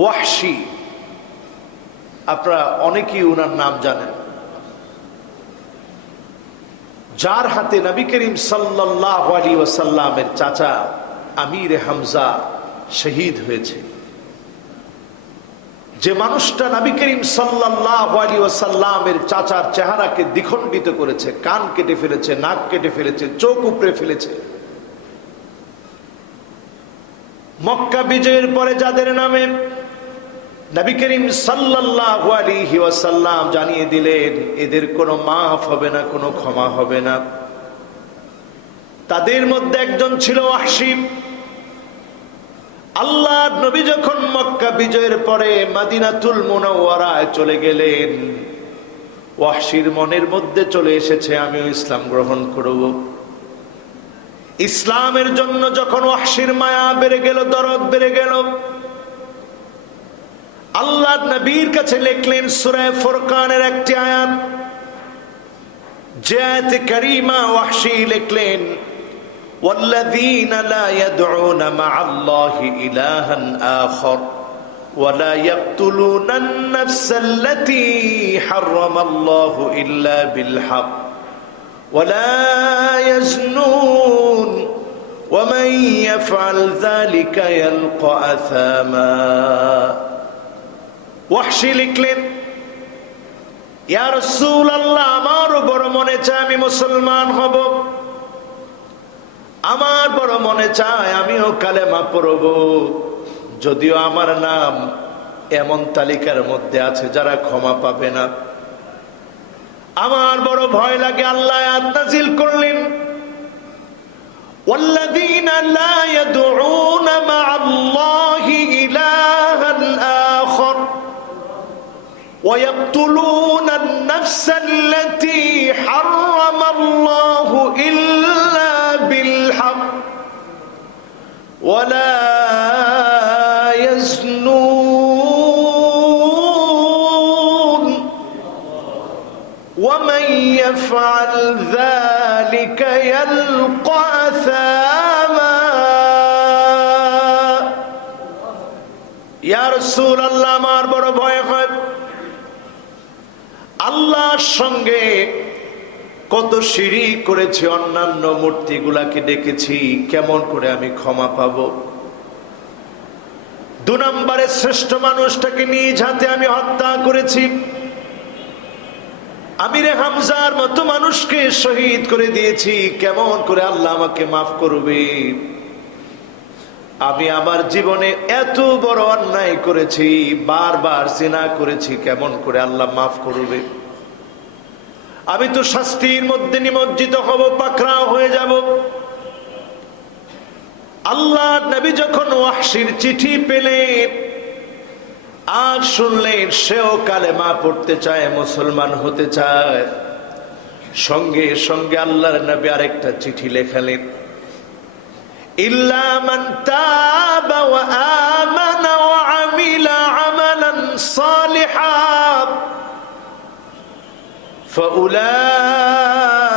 ওয়াহশী, আপনারা অনেকেই ওনার নাম জানেন, যার হাতে নবী করিম সাল্লাল্লাহু আলাইহি ওয়াসাল্লামের চাচা আমির হামজা শহীদ হয়েছে। যে মানুষটা নবী করিম সাল্লাল্লাহু আলাইহি ওয়াসাল্লামের চাচার চেহারাকে দ্বিখণ্ডিত করেছে, কান কেটে ফেলেছে, নাক কেটে ফেলেছে, চোখ উপড়ে ফেলেছে। মক্কা বিজয়ের পরে যাদের নামে নবী করিম সাল্লাল্লাহু আলাইহি ওয়াসাল্লাম জানিয়ে দিলেন এদের কোনো মাফ হবে না, কোনো ক্ষমা হবে না, তাদের মধ্যে একজন ছিল ওয়াহশী। আল্লাহর নবী যখন মক্কা বিজয়ের পরে মদিনাতুল মুনাওয়ারায় চলে গেলেন, ওয়াহশীর মনের মধ্যে চলে এসেছে আমিও ইসলাম গ্রহণ করব। ইসলামের জন্য যখন ওয়াহশীর মায়া বেড়ে গেল, দরদ বেড়ে গেল, আল্লাহর নবীর কাছে লিখলেন সূরা ফুরকানের একটি আয়াত, যে আয়াতে কারীমা ওয়াহশী লিখলেন والذين لا يدعون مع الله إلها آخر ولا يقتلون النفس التي حرم الله إلا بالحق ولا يزنون ومن يفعل ذلك يلقى أثاما। ওয়াহশী লিখলেন, ইয়া রাসূলুল্লাহ, আমারও বড় মনে চায় আমি মুসলমান হব, আমার বড় মনে চায় আমিও কালেমা পড়ব, যদিও আমার নাম এমন তালিকার মধ্যে আছে যারা ক্ষমা পাবে না। আমার বড় ভয় লাগে। আল্লাহ আয়াত নাযিল করলেন, والذين لا يدعون مع الله إلها آخر ويقتلون النفس التي حرم الله إلا بالحق ولا يزنون ومن يفعل ذلك يلقى أثاما। ইয়া রাসূলুল্লাহ, আমার বড় ভয় হয়, আল্লাহর সঙ্গে কত শিরক করেছি, অন্যান্য মূর্তিগুলাকে ডেকেছি, কেমন করে আমি ক্ষমা পাব? 2 নম্বরে শ্রেষ্ঠ মানুষটাকে নিজ হাতে আমি হত্যা করেছি, আমির হামজার মতো মানুষকে শহীদ করে দিয়েছি, কেমন করে আল্লাহ আমাকে মাফ করবে? আমি আমার জীবনে এত বড় অন্যায় করেছি, বারবার জিনা করেছি, কেমন করে আল্লাহ মাফ করবে? আমি তো শাস্তির মধ্যে নিমজ্জিত হব, পাকড়াও হয়ে যাব। আল্লাহর নবী যখন ওয়াহশীর চিঠি পেলেন আর শুনলেন সেও কালেমা পড়তে চায়, মুসলমান হতে চায়, সঙ্গে সঙ্গে আল্লাহর নবী আরেকটা চিঠি লেখালেন, ইল্লা মান তাবা ওয়া আমানা ওয়া আমিলা আমালান সালিহান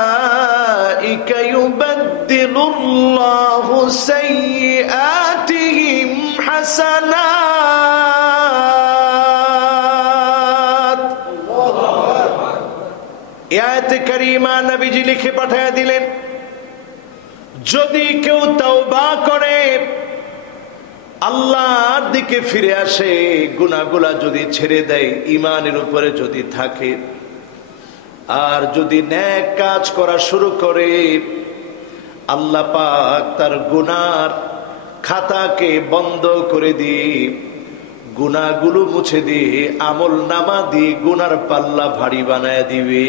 فأولئك يبدل الله سيئاتهم حسنات। আয়াতে কারীমা নবীজি লিখে পাঠিয়ে দিলেন, যদি কেউ তওবা করে, আল্লাহর দিকে ফিরে আসে, গুনাহগুলা যদি ছেড়ে দেয়, ঈমানের উপরে যদি থাকে, আর যদি নেক কাজ করা শুরু করে, আল্লাহ পাক তার গুনার খাতাকে বন্ধ করে দিয়ে গুনাহগুলো মুছে দিয়ে আমল নামা দিয়ে গুনার পাল্লা ভারী বানায় দিবে।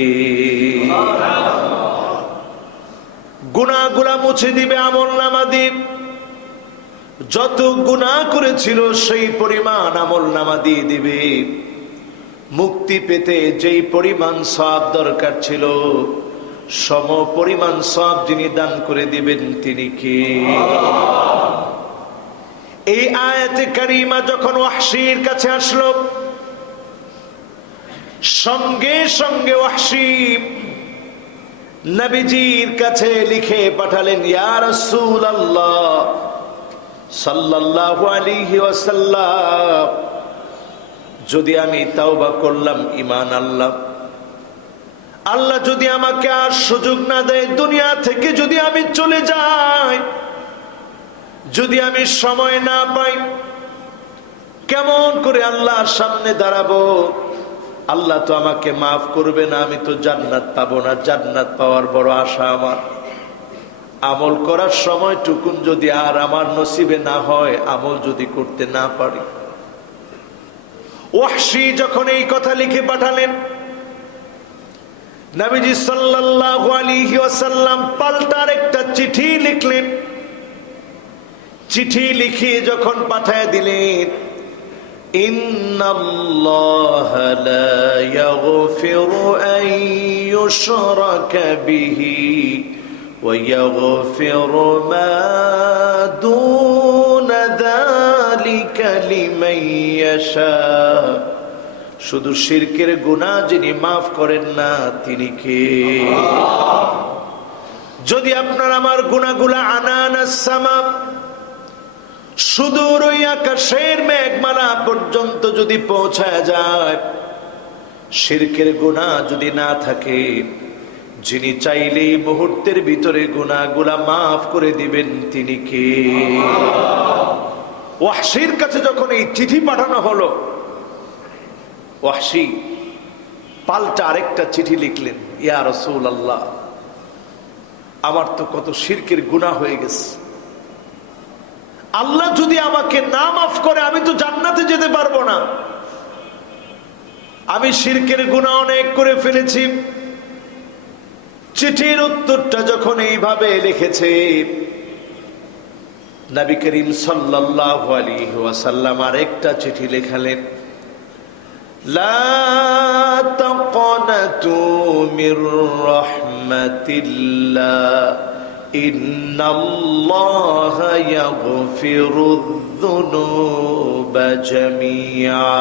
গুনাহগুলা মুছে দিবে আমল নামা দিয়ে, যত গুনাহ করেছিল সেই পরিমাণ আমল নামা দিয়ে দিবে। মুক্তি পেতে যেই পরিমাণ সওয়াব দরকার ছিল, সম পরিমাণ সওয়াব যিনি দান করে দিবেন তিনি কে? এই আয়াতে কারীমা যখন ওয়াহশীর কাছে আসলো, সঙ্গে সঙ্গে ওয়াহশী নবীজির কাছে লিখে পাঠালেন, ইয়া রাসূলুল্লাহ সাল্লাল্লাহু আলাইহি ওয়াসাল্লাম, যদি আমি তাওবা করলাম, ঈমান আনলাম, আল্লাহ যদি আমাকে আর সুযোগ না দেয়, দুনিয়া থেকে যদি আমি চলে যাই, যদি আমি সময় না পাই, কেমন করে আল্লাহর সামনে দাঁড়াবো? আল্লাহ তো আমাকে মাফ করবে না, আমি তো জান্নাত পাবো না। জান্নাত পাওয়ার বড় আশা আমার। আমল করার সময়টুকুন যদি আর আমার নসিবে না হয়, আমল যদি করতে না পারি। ওয়াহশী যখন এই কথা লিখে পাঠালেন, নবীজি সাল্লাল্লাহু আলাইহি ওয়াসাল্লাম পাল্টার একটা চিঠি লিখলেন। চিঠি লিখে যখন পাঠায় দিলেন, ইন্নাল্লাহা লা ইয়াগফিরু আন ইউশরাকা বিহি ওয়া ইয়াগফিরু মা দুনা যালিকা লিমান ইয়াশা। শুধু শিরকের গুনাহ যিনি মাফ করেন না, তিনি কে? যদি আপনার আমার গুনাহগুলা আনানাস সামা, সুদূর ওই আকাশের মেঘমালা পর্যন্ত যদি পৌঁছায় যায়, শিরকের গুনাহ যদি না থাকে, যিনি চাইলেই মুহূর্তের ভিতরে গুনাহগুলা মাফ করে দিবেন, তিনি কে? ওয়াহশীর কাছে যখন এই চিঠি পাঠানো হলো, ওয়াহশী পাল্টা আরেকটা চিঠি লিখলেন, ইয়া রাসূলুল্লাহ, আমার তো কত শিরকের গুনাহ হয়ে গেছে। আল্লাহ যদি আমাকে না মাফ করে, আমি তো জান্নাতে যেতে পারবো না। আমি শিরকের গুনাহ অনেক করে ফেলেছি। চিঠির উত্তরটা যখন এইভাবে লিখেছে, নবী করিম সাল্লাল্লাহু আলাইহি ওয়াসাল্লাম আরেকটা চিঠি লেখালেন, লা তাকনাতু মির রাহমাতিল্লাহ ইন্নাল্লাহা ইয়াগফিরুয-যুনুবা জামিআ।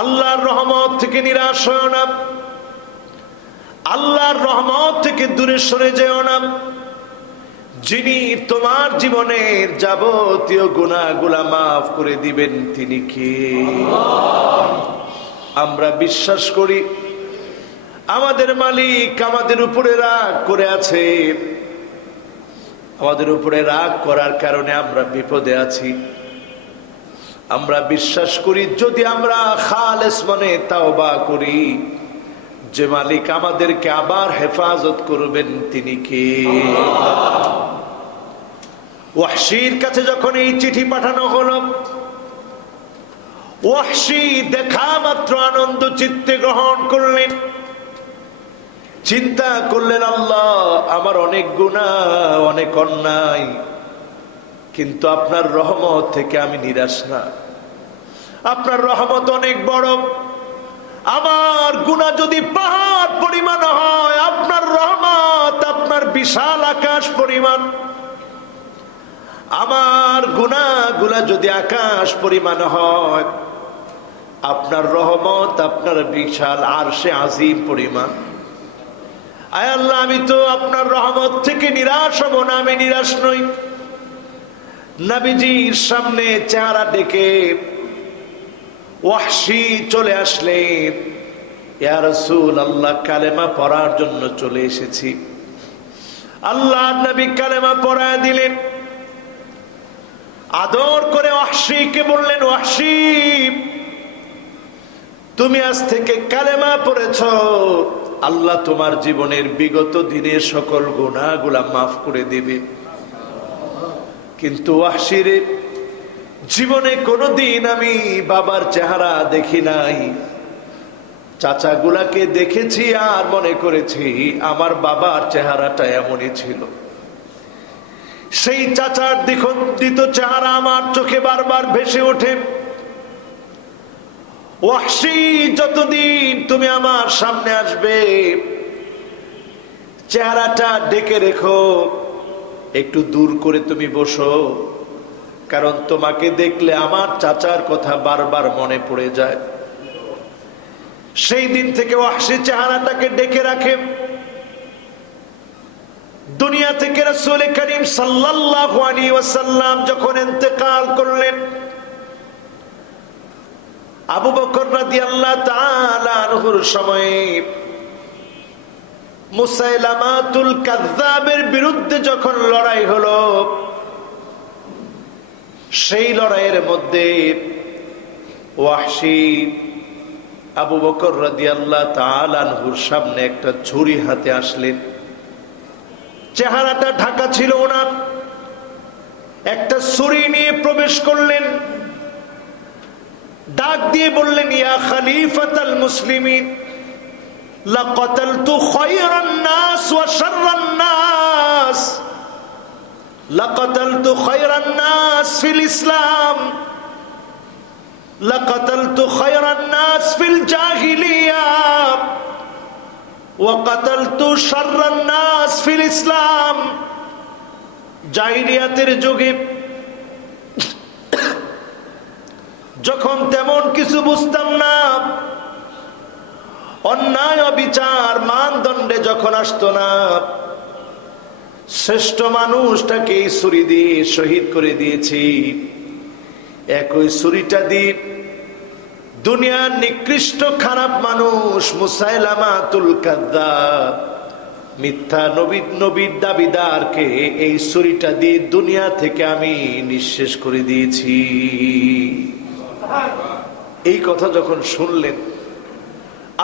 আল্লাহর রহমত থেকে নিরাশ হও না, আল্লাহর রহমত থেকে দূরে সরে যেও না। যিনি তোমার জীবনের যাবতীয় গুনাহগুলা মাফ করে দিবেন, তিনি কে? আমরা বিশ্বাস করি আমাদের মালিক আমাদের উপরে রাগ করে আছে। আমাদের উপরে রাগ করার কারণে আমরা বিপদে আছি। আমরা বিশ্বাস করি যদি আমরা খালেস মনে তাওবা করি, যে মালিক আমাদেরকে আবার হেফাজত করবেন, তিনি কে? ওয়াহশীর কাছে যখন এই চিঠি পাঠানো হলো, ওয়াহশী দেখা মাত্র আনন্দ চিত্তে গ্রহণ করলেন। চিন্তা করলেন, আল্লাহ, আমার অনেক গুনাহ, অনেক অন্যায়, কিন্তু আপনার রহমত থেকে আমি নিরাশ না। আপনার রহমত অনেক বড়। আমার গুনাহ যদি পাহাড় পরিমাণ হয়, আপনার রহমত আপনার বিশাল আকাশ পরিমাণ। আমার গুনাহগুলা যদি আকাশ পরিমাণ হয়, আপনার রহমত আপনার বিশাল আরশে আজিম পরিমাণ। আয় আল্লাহ, আমি তো আপনার রহমত থেকে নিরাশ হব না, আমি নিরাশ নই। নবীজির সামনে চেহারা ডেকে ওয়াহশী চলে আসলেন, ইয়া রাসূলুল্লাহ, কালেমা পড়ার জন্য চলে এসেছি। আল্লাহর নবী কালেমা পড়ায় দিলেন। আদর করে ওয়াহশীকে বললেন, ওয়াহশী, তুমি আজ থেকে কালেমা পড়েছ, আল্লাহ তোমার জীবনের বিগত দিনের সকল গুনাহগুলা মাফ করে দিবে। কিন্তু ওয়াহশীর জীবনে কোনোদিন আমি বাবার চেহারা দেখি নাই। চাচাগুলাকে দেখেছি আর মনে করেছি আমার বাবার চেহারাটা এমনই ছিল। সেই চাচার দ্বিখণ্ডিত চেহারা আমার চোখে বারবার ভেসে ওঠে। ওয়াহশী, যতদিন তুমি আমার সামনে আসবে, চেহারাটা ডেকে রেখো, একটু দূর করে তুমি বসো, কারণ তোমাকে দেখলে আমার চাচার কথা বারবার মনে পড়ে যায়। সেই দিন থেকে ওয়াহশী চেহারাটাকে ডেকে রাখে। দুনিয়া থেকে রাসূল করিম সাল্লাল্লাহু আলাইহি ওয়াসাল্লাম যখন ইন্তেকাল করলেন, আবু বকর রাদিয়াল্লাহু তাআলা আনহুর সময়ে মুসাইলামাতুল কাযযাবের বিরুদ্ধে যখন লড়াই হলো, সেই লড়াইয়ের মধ্যে ওয়াহশী আবু বকর রাদিয়াল্লাহু তাআলা আনহুর সামনে একটা ছুরি হাতে আসলেন। চেহারাটা ঢাকা ছিল না, একটা ছুরি নিয়ে প্রবেশ করলেন, ডাক দিয়ে বললেন, ইয়া খলিফাতাল মুসলিমিন লাকাতালতু খায়রান নাস ওয়া শাররান নাস, লাকাতালতু খায়রান নাস ফিল ইসলাম, লাকাতালতু খায়রান নাস ফিল জাহিলিয়া ওয়া কাতালতু শাররান নাস ফিল ইসলাম। জাহিলিয়াতের যুগে যখন তেমন কিছু বুঝতাম না, অন্যায় অবিচার মানদণ্ডে যখন আসতো না, শ্রেষ্ঠ মানুষটাকে এই ছুরি দিয়ে শহীদ করে দিয়েছি। একই ছুরিটা দিয়ে দুনিয়ার নিকৃষ্ট খারাপ মানুষ মুসাইলামাতুল কাযযাব, মিথ্যা নবীর দাবিদারকে এই ছুরিটা দিয়ে দুনিয়া থেকে আমি নিঃশেষ করে দিয়েছি। এই কথা যখন শুনলেন,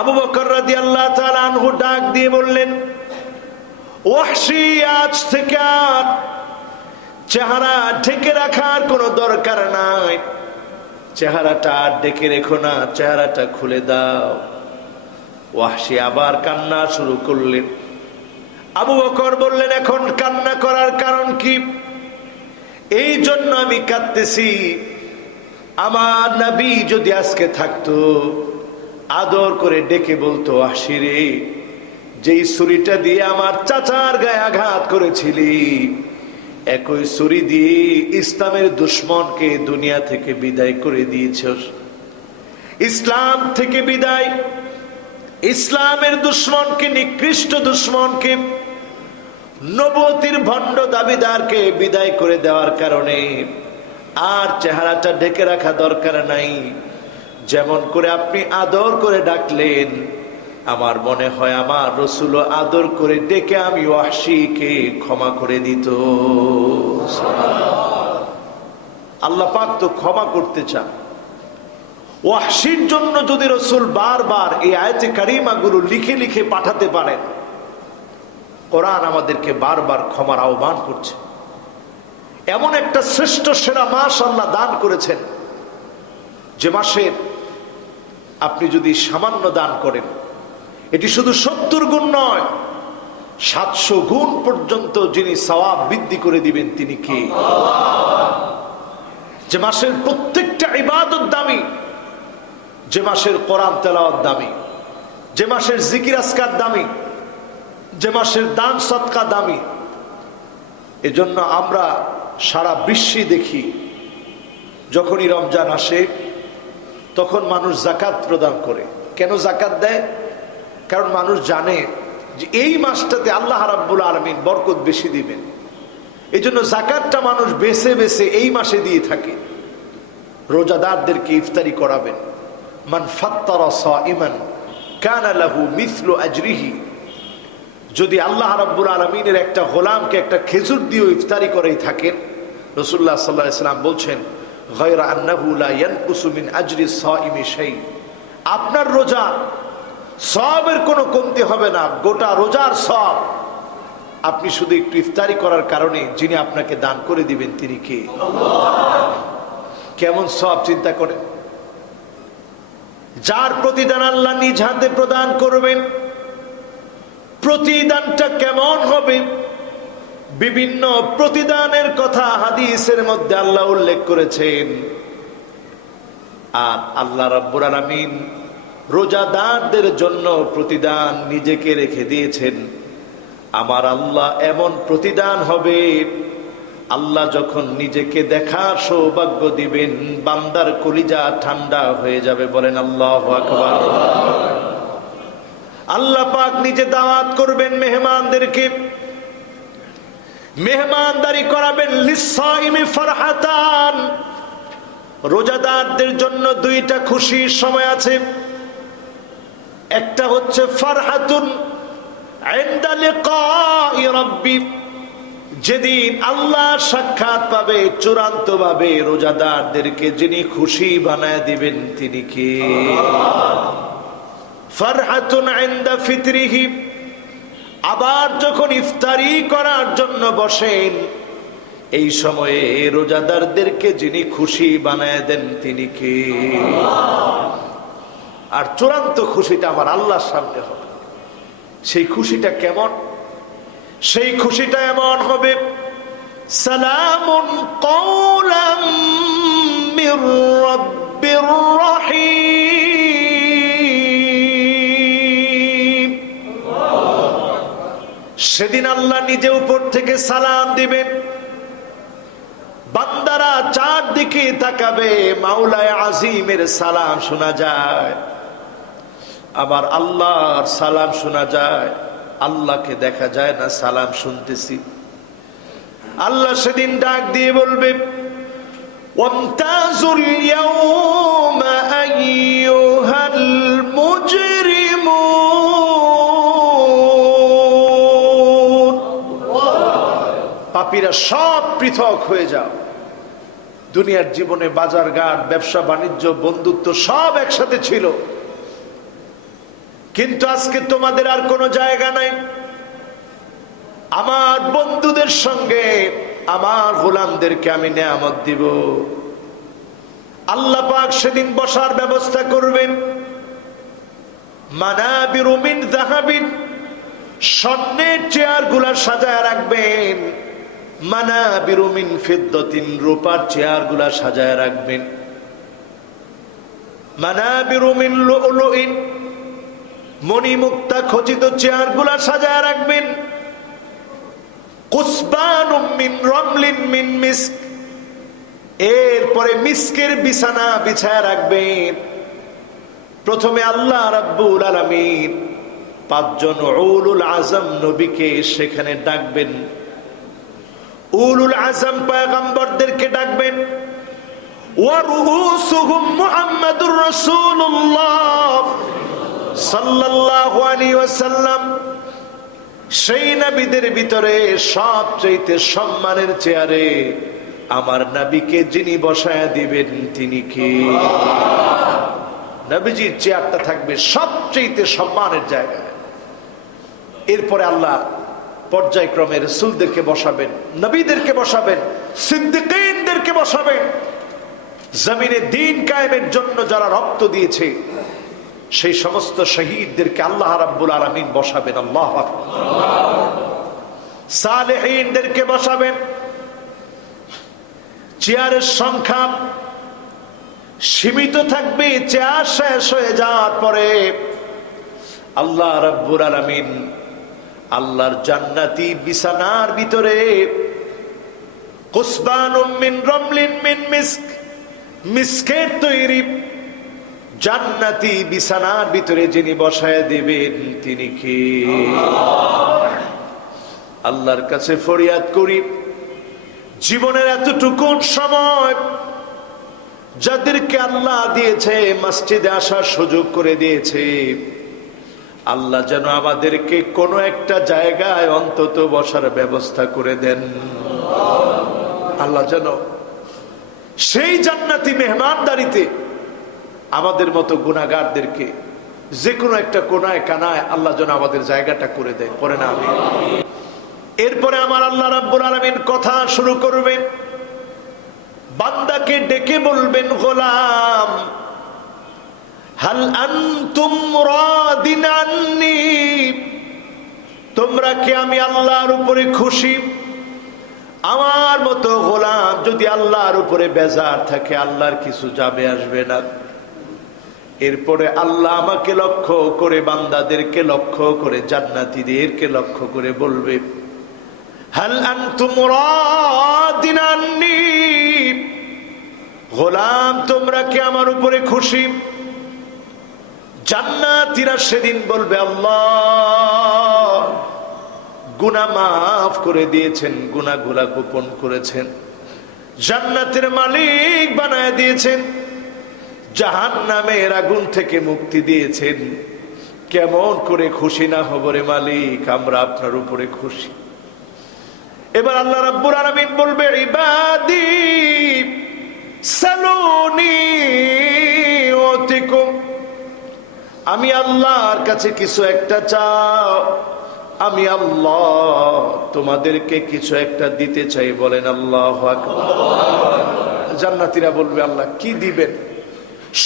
আবু বকর রাদিয়াল্লাহু তাআলা আনহু ডাক দিয়ে বললেন, ওয়াহশী, আজ থেকে আর চেহারা ঢেকে রাখার কোনো দরকার নাই, চেহারাটা আর ঢেকে রেখো না, চেহারাটা খুলে দাও। ওয়াহশী আবার কান্না শুরু করলেন। আবু বকর বললেন, এখন কান্না করার কারণ কি? এই জন্য আমি কাঁদতেছি, আমার নবী যদি আজকে থাকতো, আদর করে ডেকে বলতো, ওয়াহশী রে, যেই ছুরিটা দিয়ে আমার চাচার গায়ে আঘাত করেছিলি, একই ছুরি দিয়ে ইসলামের দুশমনকে দুনিয়া থেকে বিদায় করে দিয়েছস। ইসলাম থেকে বিদায়, ইসলামের দুশমনকে, নিকৃষ্ট দুশমনকে, নবুয়তের ভণ্ড দাবিদারকে বিদায় করে দেওয়ার কারণে আর চেহারাটা ঢেকে রাখা দরকার নাই। যেমন করে আপনি আদর করে ডাকলেন, আমার মনে হয় আমার রাসূল আদর করে ডেকে আমি ওয়াহশীকে ক্ষমা করে দিত। আল্লাহ পাক তো ক্ষমা করতে চান। ওয়াহশীর জন্য যদি রাসূল বারবার এই আয়াতে কারিমাগুলো লিখে লিখে পাঠাতে পারেন, কোরআন আমাদেরকে বারবার ক্ষমার আহ্বান করছে। এমন একটা শ্রেষ্ঠ সেরা মাস আল্লাহ দান করেছেন, যে মাসের আপনি যদি সামান্য দান করেন, এটি শুধু 70 গুণ নয়, 700 গুণ পর্যন্ত যিনি সওয়াব বৃদ্ধি করে দিবেন তিনি কে? যে মাসের প্রত্যেকটা ইবাদত দামি, যে মাসের কোরআন তেলাওয়াত দামি, যে মাসের জিকির আজকার দামি, যে মাসের দান সদকা দামি। এজন্য আমরা সারা বিশ্বে দেখি, যখনই রমজান আসে তখন মানুষ যাকাত প্রদান করে। কেন যাকাত দেয়? কারণ মানুষ জানে যে এই মাসটাতে আল্লাহ রাব্বুল আলামিন বরকত বেশি দিবেন। এই জন্য যাকাতটা মানুষ বেছে বেছে এই মাসে দিয়ে থাকে। রোজাদারদেরকে ইফতারি করাবেন, মান ফাত্তারা সাইমান কানা লাহু মিসলু আজরিহি। যদি আল্লাহ রাব্বুল আলামিনের একটা গোলামকে একটা খেজুর দিয়ে ইফতারি করেই থাকেন, রাসূলুল্লাহ সাল্লাল্লাহু আলাইহি ওয়াসাল্লাম বলছেন, গায়রা আন্নাহু লা ইয়ানকুসু মিন আজরি সাইমি শাই। আপনার রোজা সওয়াবের কোনো কমতি হবে না, গোটা রোজার সওয়াব আপনি শুধু একটু ইফতারি করার কারণে যিনি আপনাকে দান করে দিবেন তিনি কে? আল্লাহ। কেমন সওয়াব চিন্তা করেন। যার প্রতিদান আল্লাহ নিজ হাতে প্রদান করবেন, প্রতিদানটা কেমন হবে? বিভিন্ন প্রতিদানের কথা হাদিসের মধ্যে আল্লাহ উল্লেখ করেছেন। আর আল্লাহ রাব্বুল আলামিন রোজাদারদের জন্য প্রতিদান নিজেকে রেখে দিয়েছেন। আমার আল্লাহ এমন প্রতিদান হবে, আল্লাহ যখন নিজেকে দেখার সৌভাগ্য দিবেন, বান্দার কলিজা ঠান্ডা হয়ে যাবে। বলেন আল্লাহু আকবার। আল্লাহ পাক নিজে দাওয়াত করবেন মেহমানদেরকে, মেহমানদারি করাবেন। লিসাইমি ফারহাতান, রোজাদারদের জন্য দুইটা খুশির সময় আছে। একটা হচ্ছে ফারহাতুন ইনদা লিকাই রাব্বি, যেদিন আল্লাহ সাক্ষাৎ পাবে চূড়ান্ত ভাবে রোজাদারদেরকে যিনি খুশি বানায় দিবেন তিনি কে? ফারহাতুন ইনদা ফিতরিহি, আবার যখন ইফতারি করার জন্য বসেন এই সময়ে রোজাদারদেরকে যিনি খুশি বানায় দেন তিনি কে? আর চূড়ান্ত খুশিটা আমার আল্লাহর সামনে হবে। সেই খুশিটা কেমন? সেই খুশিটা এমন হবে, সালামুন কওলাম মির রাব্বির রহিম। সেদিন আল্লাহ নিজে উপর থেকে সালাম দিবেন, বান্দারা চারদিকে তাকাবে, মাওলায়ে আজিমের সালাম শোনা যায়, আবার আল্লাহর সালাম শোনা যায়। আল্লাহকে দেখা যায় না, সালাম শুনতেছি। আল্লাহ সেদিন ডাক দিয়ে বলবে, ওয়ামতাজুল ইয়াওমা আইয়ুহাল মুজরিমুন, পাপীরা সব পৃথক হয়ে যাও। দুনিয়ার জীবনে বাজার ঘাট, ব্যবসা বাণিজ্য, বন্ধুত্ব সব একসাথে ছিল, কিন্তু আজকে তোমাদের আর কোনো জায়গা নাই। আমার বন্ধুদের সঙ্গে আমার গোলামদেরকে আমি নেয়ামত দিব। আল্লাহ পাক সেদিন বসার ব্যবস্থা করবেন। মানাবিরু মিন যাহাবিন, স্বর্ণের চেয়ার গুলা সাজায় রাখবেন। মানাবিরু মিন ফিদ্দাতিন, রূপার চেয়ার গুলা সাজায় রাখবেন। মানাবিরু মিন লুলুইন, মণিমুক্তা খচিত চেয়ার গুলা সাজায় রাখবেন। কুসবানুম মিন রামলিন মিন মিস্ক, এরপরে মিস্কের বিছানা বিছায় রাখবেন। প্রথমে আল্লাহ রাব্বুল আলামিন পাঁচজন উলুল আজম নবীকে সেখানে ডাকবেন, উলুল আজম পয়গম্বরদেরকে ডাকবেন। ওয়া রুউসুহুম মুহাম্মাদুর রাসূলুল্লাহ সাল্লাল্লাহু আলাইহি ওয়াসাল্লাম, সেই নবীদের ভিতরে সবচেয়ে সম্মানের চেয়ারে আমার নবীকে যিনি বসায় দিবেন তিনি কে? নবীজির চেয়ারটা থাকবে সবচেয়ে সম্মানের জায়গায়। এরপরে আল্লাহ পর্যায়ক্রমে রাসূলদেরকে বসাবেন, নবীদেরকে বসাবেন, সিদ্দিকীনদেরকে বসাবেন। জমিনে দ্বীন কায়েমের জন্য যারা রক্ত দিয়েছে সেই সমস্ত শহীদদেরকে আল্লাহ রাব্বুল আলামিন বসাবেন। আল্লাহু আকবার। সালেহীনদেরকে বসাবেন। চেয়ারের সংখ্যা সীমিত থাকবে। চেয়ার শেষ হয়ে যাওয়ার পরে আল্লাহ রাব্বুল আলামিন আল্লাহর জান্নাতি বিছানার ভিতরে কুসবানুম মিন রামলিন মিন মিস্ক, মিস্কের তৈরি জান্নাতি বিছানার ভিতরে যিনি বসায় দিবেন তিনি কে? আল্লাহর কাছে ফরিয়াদ করি, জীবনের এতটুকু সময় যাদেরকে আল্লাহ দিয়েছে, মসজিদে আসার সুযোগ করে দিয়েছে, আল্লাহ যেন আমাদেরকে কোনো একটা জায়গায় অন্তত বসার ব্যবস্থা করে দেন। আল্লাহ যেন সেই জান্নাতি মেহমানদারিতে আমাদের মতো গুনাহগারদেরকে যে কোনো একটা কোনায় কানায় আল্লাহ যেন আমাদের জায়গাটা করে দেয়। পরে না আমি এরপরে আমার আল্লাহ রাব্বুল আলামিন কথা শুরু করবেন, বান্দাকে ডেকে বলবেন, গোলাম হাল আনতুম রাদিন আন্নি, তোমরা কি আমি আল্লাহর উপরে খুশি? আমার মতো গোলাম যদি আল্লাহর উপরে বেজার থাকে আল্লাহর কিছু যাবে আসবে না। এরপরে আল্লাহ আমাকে লক্ষ্য করে, বান্দাদেরকে লক্ষ্য করে, জান্নাতীদেরকে লক্ষ্য করে বলবে, হাল আনতুম রাদিন আন্নি, গোলাম তোমরা কি আমার উপরে খুশি? জান্নাতীরা সেদিন বলবে, আল্লাহ গুনাহ মাফ করে দিয়েছেন, গুনাহগুলা গোপন করেছেন, জান্নাতের মালিক বানায় দিয়েছেন, জাহান্নামের আগুন থেকে মুক্তি দিয়েছেন। কেমন করে খুশি না হব রে মালিক, আমরা আপনার উপরে খুশি। এবার আল্লাহ রাব্বুল আলামিন বলবে, ইবাদি সালুনি উতিকুম। আমি আল্লাহর কাছে কিছু একটা চাও, আমি আল্লাহ তোমাদেরকে কিছু একটা দিতে চাই। বলেন আল্লাহু আকবার। জান্নাতীরা বলবে, আল্লাহ কি দিবেন?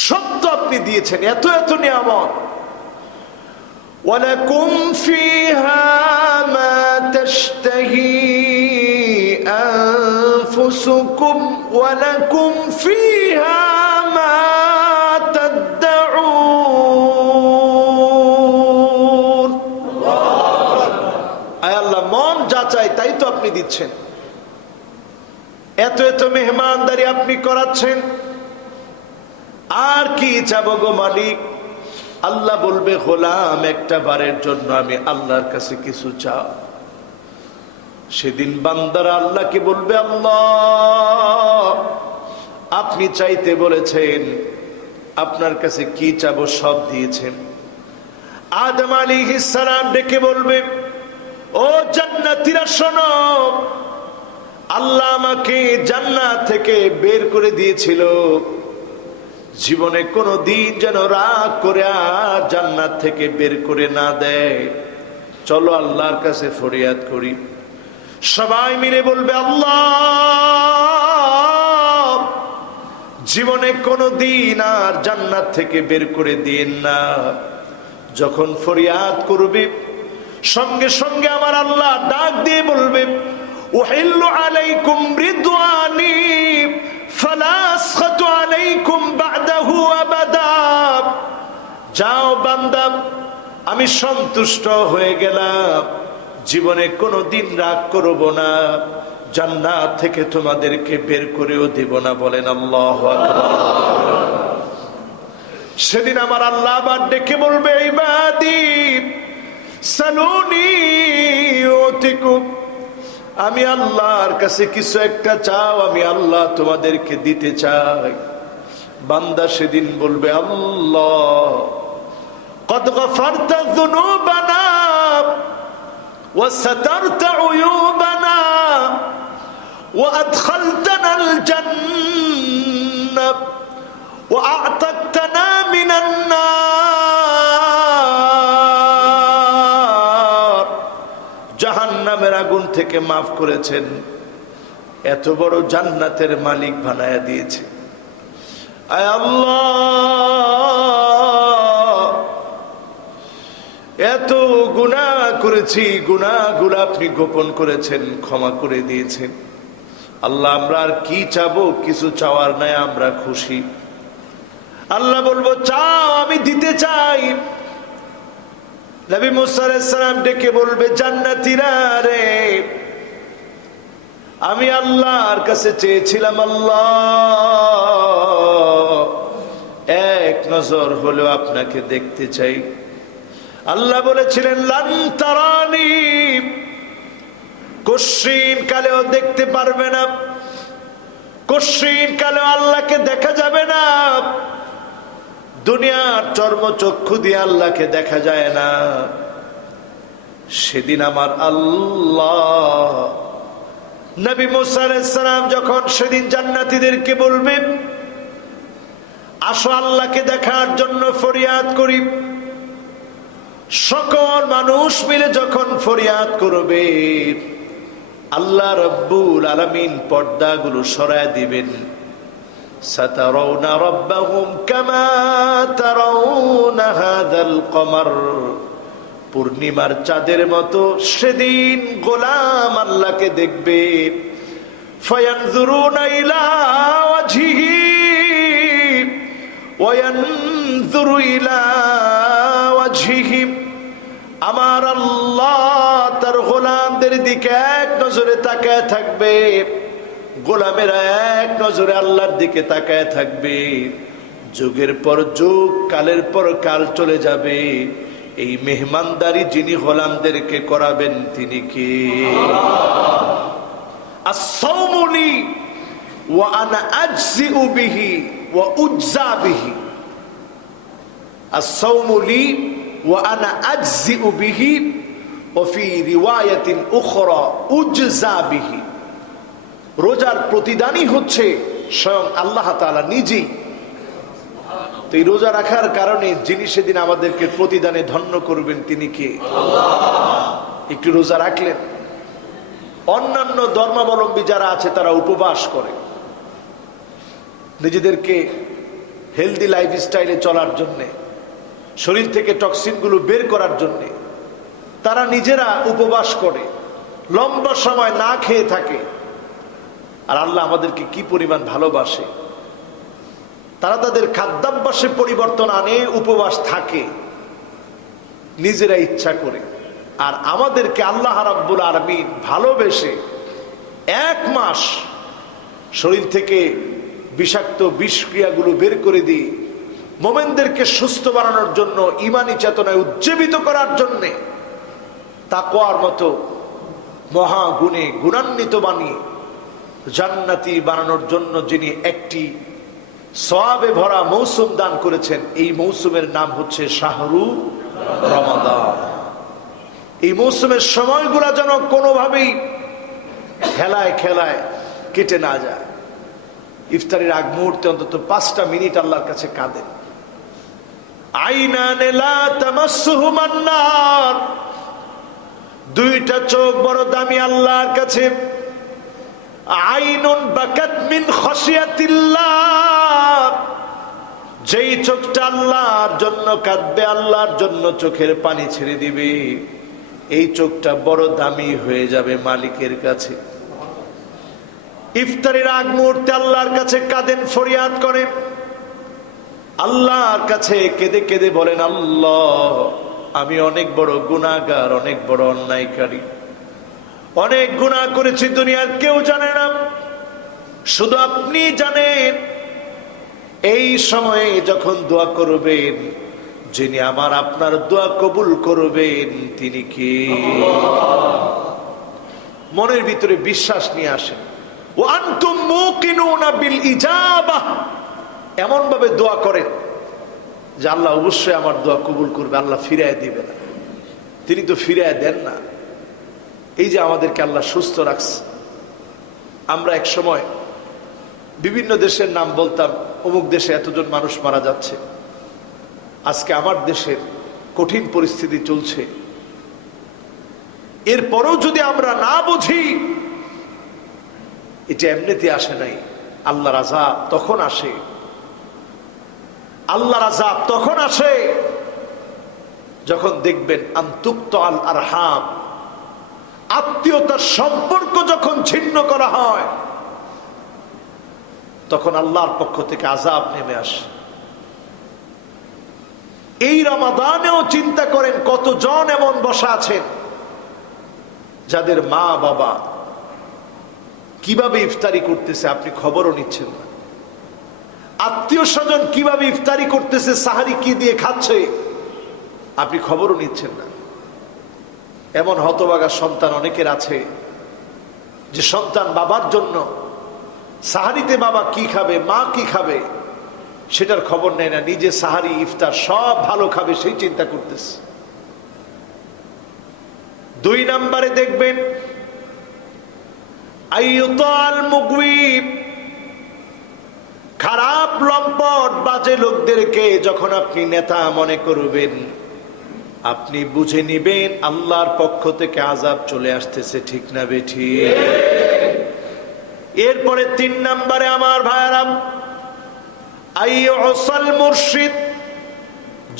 সব তো আপনি দিয়েছেন, এত এত নিয়ামত। ওয়ালাকুম ফিহা মা তাশতাহি আনফুসুকুম ওয়ালাকুম ফিহা মা তাদউন। আয় আল্লাহ, মন যা চাই তাই তো আপনি দিচ্ছেন, এত এত মেহমানদারি আপনি করাচ্ছেন, আর কি চাবো গো মালিক? আল্লাহ বলবে, গোলাম একটা বারের জন্য আমি আল্লাহর কাছে কিছু চাও। সেদিন বান্দারা আল্লাহকে বলবে, আল্লাহ আপনি চাইতে বলেছেন, আপনার কাছে কি চাবো সব দিয়েছেন। আদম আলাইহিস সালাম ডেকে বলবে, ও জান্নাতীরা শোনো, আল্লাহ আমাকে জান্নাত থেকে বের করে দিয়েছিল, জীবনে কোনো দিন যেন রাগ করে আর জান্নাত থেকে বের করে না দেয়। চলো আল্লাহর কাছে ফরিয়াদ করি। সবাই মিলে বলবে, আল্লাহ জীবনে কোনো দিন আর জান্নাত থেকে বের করে দিন না। যখন ফরিয়াদ করবে, সঙ্গে সঙ্গে আমার আল্লাহ ডাক দিয়ে বলবে, উহিল্লু আলাইকুম রিদওয়ানি ফালা আসখাতু আলাইকুম বা'দাহু আবাদা। যাও বান্দা, আমি সন্তুষ্ট হয়ে গেলাম, জীবনে কোনো দিন রাগ করব না, জান্নাত থেকে তোমাদেরকে বের করেও দেব না। বলেন আল্লাহু আকবার। সেদিন আমার আল্লাহ আবার ডেকে বলবে, ইবাদি সালুনি উতিকুম। আমি আল্লাহর কাছে কিছু একটা চাও, আমি আল্লাহ তোমাদেরকে দিতে চাই। বান্দা সেদিন বলবে, আল্লাহ কদ গফারতা যুনুবানা ওয়া সাতারতা উয়ুবানা ওয়া আদখালতানাল জান্নাহ ওয়া আ'তাকতানা মিনান নার। জাহান্নামের আগুন থেকে মাফ করেছেন, এত বড় জান্নাতের মালিক বানায়া দিয়েছে। আয় আল্লাহ, এত গুনাহ করেছি, গুনাহগুলো আপনি গোপন করেছেন, ক্ষমা করে দিয়েছেন। আল্লাহ আমরা আর কি চাবো? কিছু চাওয়ার নাই, আমরা খুশি। আল্লাহ বলবো, চাও, আমি দিতে চাই। নবী মুসা আলাইহিস সালাম ডেকে বলবে, জান্নাতীরা রে, আমি আল্লাহর কাছে চেয়েছিলাম, আল্লাহ এক নজর হলেও আপনাকে দেখতে চাই। আল্লাহ বলেছিলেন, লান তারানি, কশিন কালেও দেখতে পারবে না, কশিন কালেও আল্লাহকে দেখা যাবে না। দুনিয়ার চর্মচক্ষু দিয়ে আল্লাহকে দেখা যায় না। সেদিন আমার আল্লাহ, নবী মুসা আলাইহিস সালাম যখন সেদিন জান্নাতীদেরকে বলবে, আসো আল্লাহকে দেখার জন্য ফরিয়াদ করি, সকল মানুষ মিলে যখন ফরিয়াদ করবে, আল্লাহ রাব্বুল আলামিন পর্দাগুলো সরায় দিবেন। সাতারাউনা রাব্বাহুম কামা তারাউনা হাযাল কমার। পূর্ণিমার চাঁদের মতো সেদিন গোলাম আল্লাহকে দেখবে। ফায়ানজুরুনা ইলা ওয়াজহিহি ওয়া ইয়ানজুরু ইলা ওয়াজহিহি। আমার আল্লাহ তার গোলামদের দিকে এক নজরে তাকায় থাকবে, গোলামেরা এক নজরে আল্লাহর দিকে তাকায় থাকবে। যুগের পর যুগ, কালের পর কাল চলে যাবে, এই মেহমানদারি যিনি গোলামদেরকে করাবেন তিনি কে? আস-সাওমুলি, ওয়া আনা আজজিউ বিহি ওয়া উজজা বিহি। আস-সাওমু লি ওয়া আনা আজজিউ বিহি ওয়া ফি রিওয়ায়াতিন উখরা উজজা বিহি। রোজার প্রতিদানই হচ্ছে স্বয়ং আল্লাহ তাআলা নিজেই। তো এই রোজা রাখার কারণে যিনি সেদিন আমাদেরকে প্রতিদানে ধন্য করবেন তিনি কে? একটু রোজা রাখলেন। অন্যান্য ধর্মাবলম্বী যারা আছে তারা উপবাস করে নিজেদেরকে হেলদি লাইফস্টাইলে চলার জন্যে, শরীর থেকে টক্সিনগুলো বের করার জন্যে তারা নিজেরা উপবাস করে, লম্বা সময় না খেয়ে থাকে। আর আল্লাহ আমাদেরকে কি পরিমাণ ভালোবাসে, তারা তাদের খাদ্যাভ্যাসে পরিবর্তন আনে, উপবাস থাকে নিজেরা ইচ্ছা করে। আর আমাদেরকে আল্লাহ রাব্বুল আলামিন ভালোবেসে 1 মাস শরীর থেকে বিষাক্ত বিষক্রিয়াগুলো বের করে দিয়ে মোমেনদেরকে সুস্থ বানানোর জন্য, ঈমানি চেতনায় উজ্জীবিত করার জন্যে, তাকওয়ার মতো মহা গুণে গুণান্বিত বানিয়ে জান্নাতি বানানোর জন্য যিনি একটি সওয়াবে ভরা মৌসুম দান করেছেন, এই মৌসুমের নাম হচ্ছে শাহরু রমাদান। এই মৌসুমের সময়গুলা যেন কোনোভাবেই খেলায় খেলায় কেটে না যায়। ইফতারের আগ মুহূর্তে অন্তত 5টা মিনিট আল্লাহর কাছে কাঁদেন। আইনান লা তামাসসুহুমান নার, 2টা চোখ বড় দামি আল্লাহর কাছে। আইনুন বাকাত মিন খাশিয়াতিল্লাহ, যেই চোখটা আল্লাহর জন্য কাঁদবে, আল্লাহর জন্য চোখের পানি ছেড়ে দিবে, এই চোখটা বড় দামি হয়ে যাবে মালিকের কাছে। ইফতারের আগ মুহূর্তে আল্লাহর কাছে কাঁদেন, ফরিয়াদ করেন, আল্লাহর কাছে কেঁদে কেঁদে বলেন, আল্লাহ আমি অনেক বড় গুনাহগার, অনেক বড় অন্যায়কারী, অনেক গুনাহ করেছি, দুনিয়ার কেউ জানে না, শুধু আপনি জানেন। এই সময়ে যখন দোয়া করবেন, যিনি আমার আপনার দোয়া কবুল করবেন তিনি কে? মনের ভিতরে বিশ্বাস নিয়ে আসেন। ওয়া আনতুম মুকিনুনা বিল ইজাবাহ, এমন ভাবে দোয়া করেন যে আল্লাহ অবশ্যই আমার দোয়া কবুল করবে, আল্লাহ ফিরায় দিবে না। তিনি তো ফিরায় দেন না। এই যে আমাদেরকে আল্লাহ সুস্থ রাখছে, আমরা এক সময় বিভিন্ন দেশের নাম বলতাম, অমুক দেশে এতজন মানুষ মারা যাচ্ছে। আজকে আমার দেশের কঠিন পরিস্থিতি চলছে, এরপরেও যদি আমরা না বুঝি, এটা এমনিতে আসে নাই। আল্লাহর আযাব তখন আসে, আল্লাহর আযাব তখন আসে যখন দেখবেন আনতুক্তাল আরহাম, আত্মীয়তার সম্পর্ক যখন ছিন্ন করা হয়, তখন আল্লাহর পক্ষ থেকে আযাব নেমে আসে। এই রমাদানেও চিন্তা করেন কতজন এমন বসা আছেন যাদের মা বাবা কিভাবে ইফতারি করতেছে আপনি খবরও নিচ্ছেন না। আত্মীয় স্বজন কিভাবে ইফতারি করতেছে, সাহারি কি দিয়ে খাচ্ছে আপনি খবরও নিচ্ছেন না। এমন হতভাগা সন্তান অনেকের আছে যে সন্তান বাবার জন্য সাহারিতে বাবা কি খাবে, মা কি খাবে সেটার খবর নেয় না, নিজে সাহারি ইফতার সব ভালো খাবে সেই চিন্তা করতেছে। 2 নম্বরে দেখবেন আইয়ুতাল মুগওয়িব, খারাপ লম্পট বাজে লোকদেরকে যখন আপনি নেতা মনে করবেন, আপনি বুঝে নিবেন আল্লাহর পক্ষ থেকে আযাব চলে আসতেছে, ঠিক না বেঠিক? এরপরে 3 নম্বরে আমার ভাইরা আইয়ুসাল মুরশিদ,